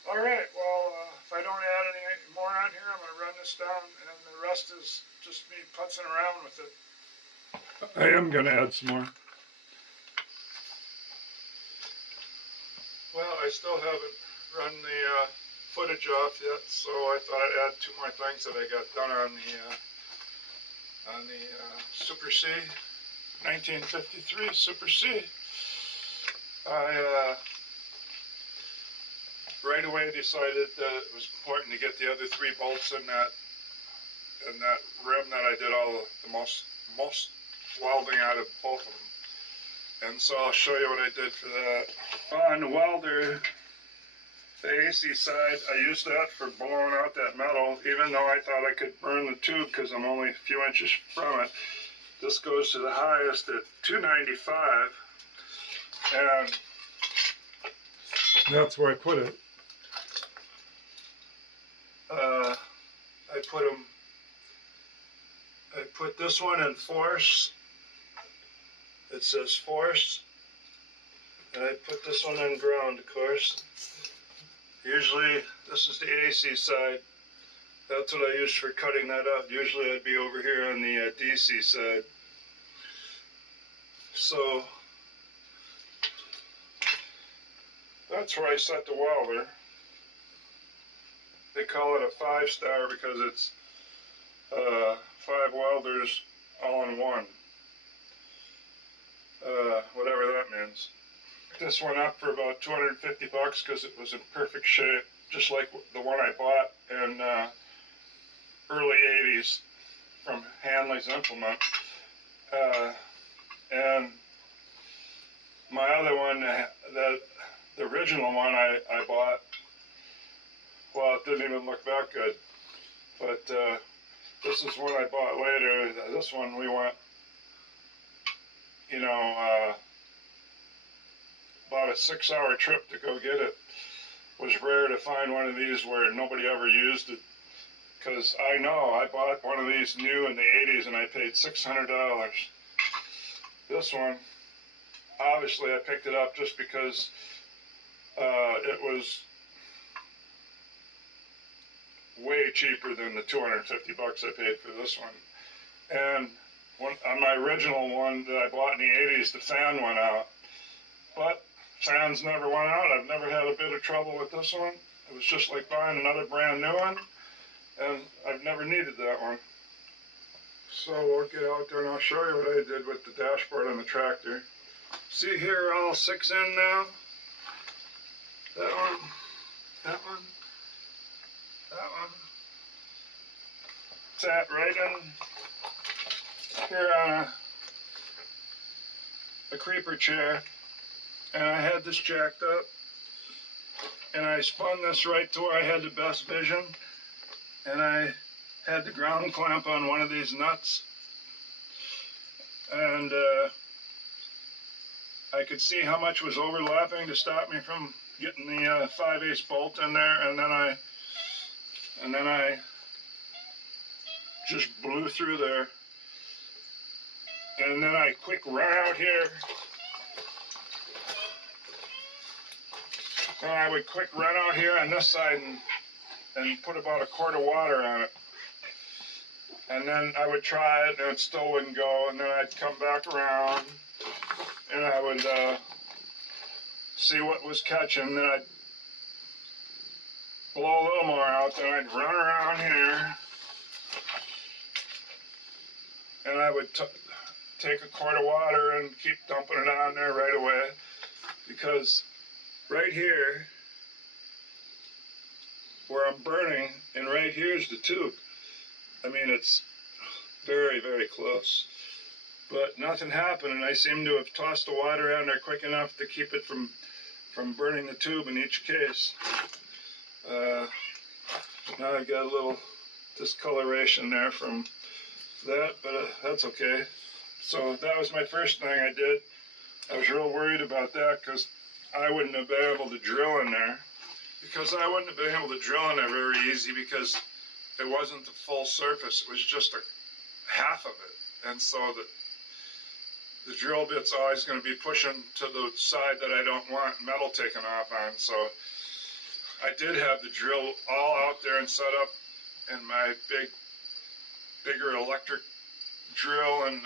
all right. Well, if I don't add any more on here, I'm going to run this down, and the rest is just me putzing around with it. I am going to add some more. Well, I still haven't run the footage off yet, so I thought I'd add 2 more things that I got done on the Super C, 1953 Super C. I right away decided that it was important to get the other 3 bolts in that rim that I did all the most welding out of both of them. And so I'll show you what I did for that. On the welder, the AC side, I used that for blowing out that metal, even though I thought I could burn the tube because I'm only a few inches from it. This goes to the highest at 295, and That's where I put it. I put this one in force. It says force. And I put this one in ground, of course. Usually, this is the AC side. That's what I use for cutting that up. Usually I'd be over here on the DC side. So, that's where I set the welder. They call it a 5-star because it's 5 welders all in one. Whatever that means. This one up for about $250 because it was in perfect shape, just like the one I bought in early 80s from Hanley's Implement. And my other one, the original one I bought, well, it didn't even look that good. But this is one I bought later. This one we went, about a 6-hour trip to go get it. It was rare to find one of these where nobody ever used it. Because I know I bought one of these new in the 80s and I paid $600. This one, obviously I picked it up just because it was way cheaper than the $250 I paid for this one. And on my original one that I bought in the 80s, the fan went out. But fans never went out. I've never had a bit of trouble with this one. It was just like buying another brand new one. And I've never needed that one. So we'll get out there and I'll show you what I did with the dashboard on the tractor. See here, all 6 in now. That one, that one, that one. Sat right in here on a creeper chair. And I had this jacked up. And I spun this right to where I had the best vision. And I had the ground clamp on one of these nuts. And I could see how much was overlapping to stop me from getting the 5/8 bolt in there. And then I just blew through there. And then I quick run out here. And I would quick run out here on this side and put about a quart of water on it. And then I would try it and it still wouldn't go. And then I'd come back around and I would see what was catching. Then I'd blow a little more out. Then I'd run around here and I would take a quart of water and keep dumping it on there right away. Because right here, where I'm burning, and right here's the tube. I mean, it's very, very close. But nothing happened, and I seem to have tossed the water on there quick enough to keep it from burning the tube in each case. Now I've got a little discoloration there from that, but that's okay. So that was my first thing I did. I was real worried about that because I wouldn't have been able to drill in there. I wouldn't have been able to drill in there very easy because it wasn't the full surface. It was just a half of it. And so the drill bit's always going to be pushing to the side that I don't want metal taken off on. So I did have the drill all out there and set up in my bigger electric drill, and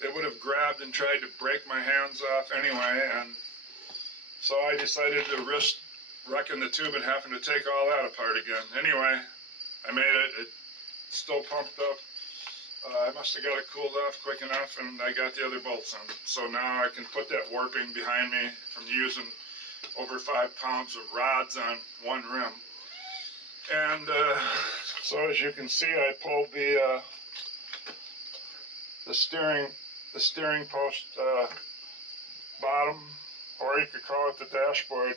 it would have grabbed and tried to break my hands off anyway, and so I decided to risk wrecking the tube and having to take all that apart again. Anyway, I made it. It's still pumped up. I must have got it cooled off quick enough, and I got the other bolts on. So now I can put that warping behind me from using over 5 pounds of rods on one rim. And so as you can see, I pulled the steering post bottom, or you could call it the dashboard.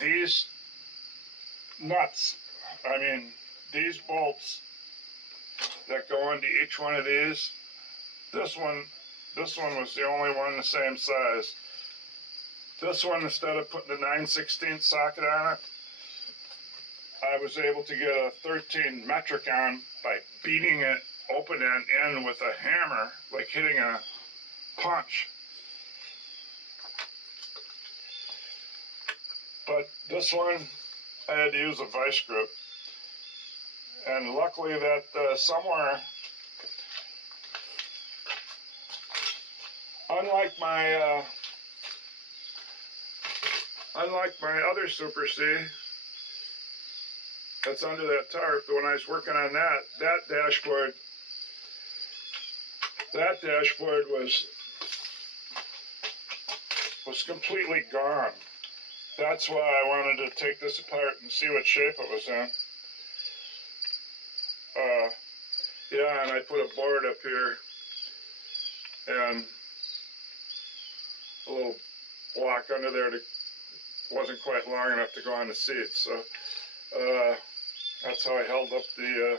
These nuts, these bolts that go into each one of these, this one was the only one the same size. This one, instead of putting a 9/16 socket on it, I was able to get a 13 metric on by beating it open and in with a hammer, like hitting a punch. But this one, I had to use a vice grip. And luckily that somewhere, unlike my other Super C that's under that tarp, when I was working on that dashboard was completely gone. That's why I wanted to take this apart and see what shape it was in. Yeah, and I put a board up here and a little block under there that wasn't quite long enough to go on the seat. So that's how I held up the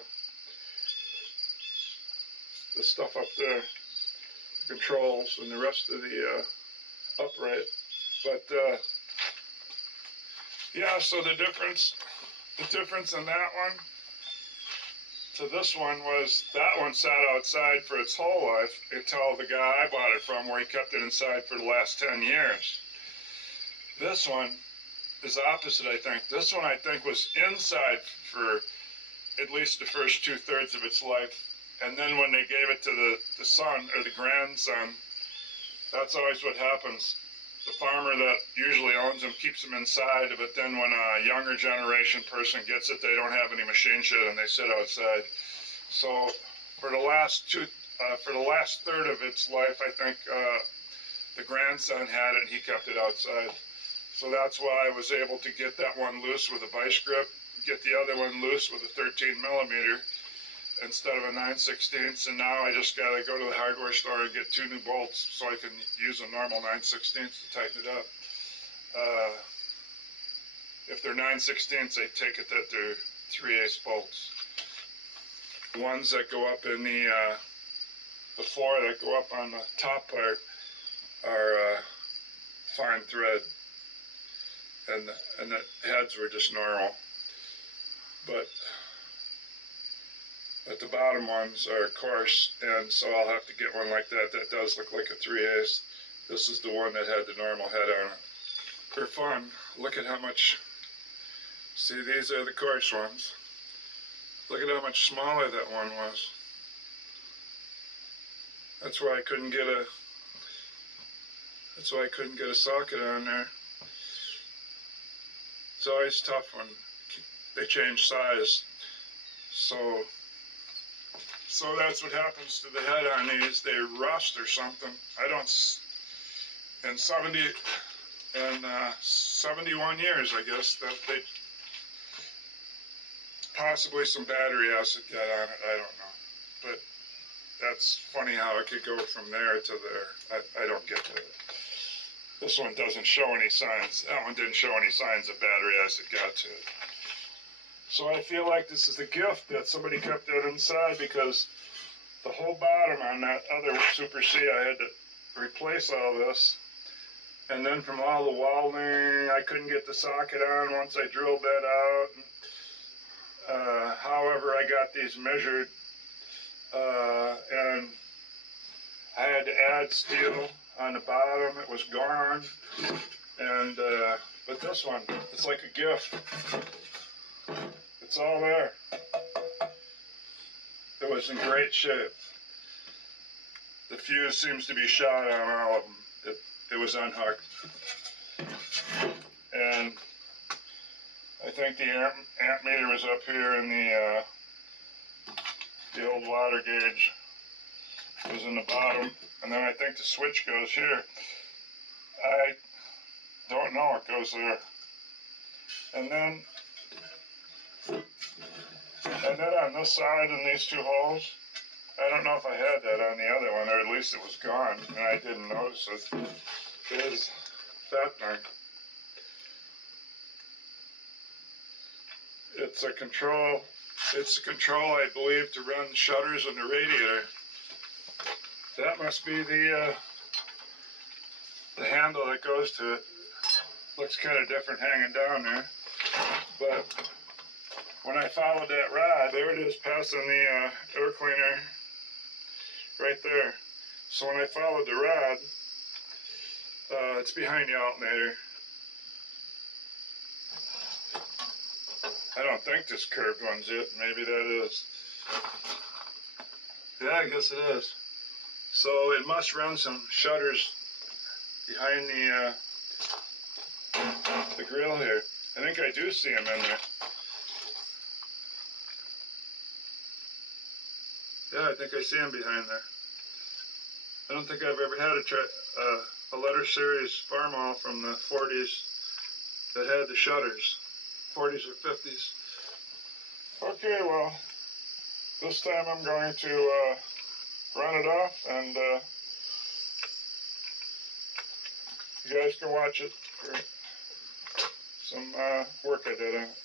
stuff up there, the controls and the rest of the upright. But yeah, so the difference in that one to this one was that one sat outside for its whole life until the guy I bought it from, where he kept it inside for the last 10 years. This one is opposite, I think. This one, I think, was inside for at least the first 2/3 of its life. And then when they gave it to the son, or the grandson, that's always what happens. The farmer that usually owns them keeps them inside, but then when a younger generation person gets it, they don't have any machine shed and they sit outside. So for the last third of its life, I think the grandson had it and he kept it outside. So that's why I was able to get that one loose with a vice grip, get the other one loose with a 13 millimeter instead of a 9/16, and now I just gotta go to the hardware store and get 2 new bolts so I can use a normal 9/16 to tighten it up. If they're 9/16, I take it that they're 3/8 bolts. Ones that go up in the floor, that go up on the top part, are fine thread, and the heads were just normal, but the bottom ones are coarse, and so I'll have to get one like that. That does look like a 3/8. This is the one that had the normal head on it. For fun, look at how much, see, these are the coarse ones. Look at how much smaller that one was. That's why I couldn't get a socket on there. It's always tough when they change size. So that's what happens to the head on these. They rust or something. In 71 years, I guess, that they, possibly some battery acid got on it, I don't know. But that's funny how it could go from there to there. I don't get that. This one doesn't show any signs. That one didn't show any signs of battery acid got to it. So I feel like this is a gift that somebody kept that inside, because the whole bottom on that other Super C, I had to replace all this. And then from all the welding, I couldn't get the socket on once I drilled that out. However, I got these measured and I had to add steel on the bottom. It was gone, and but this one, it's like a gift. It's all there. It was in great shape. The fuse seems to be shot on all of them. It was unhooked, and I think the amp meter was up here, and the old water gauge was in the bottom, and then I think the switch goes here. I don't know, it goes there. And then on this side in these two holes, I don't know if I had that on the other one, or at least it was gone, and I didn't notice it. It is that thing. It's a control, I believe, to run shutters in the radiator. That must be the handle that goes to it. Looks kind of different hanging down there. But when I followed that rod, there it is passing the air cleaner right there. So when I followed the rod, it's behind the alternator. I don't think this curved one's it. Maybe that is. Yeah, I guess it is. So it must run some shutters behind the grill here. I think I do see them in there. Yeah, I think I see them behind there. I don't think I've ever had a letter series Farmall from the 40s that had the shutters. 40s or 50s. Okay, well, this time I'm going to run it off, and you guys can watch it for some work I did on it.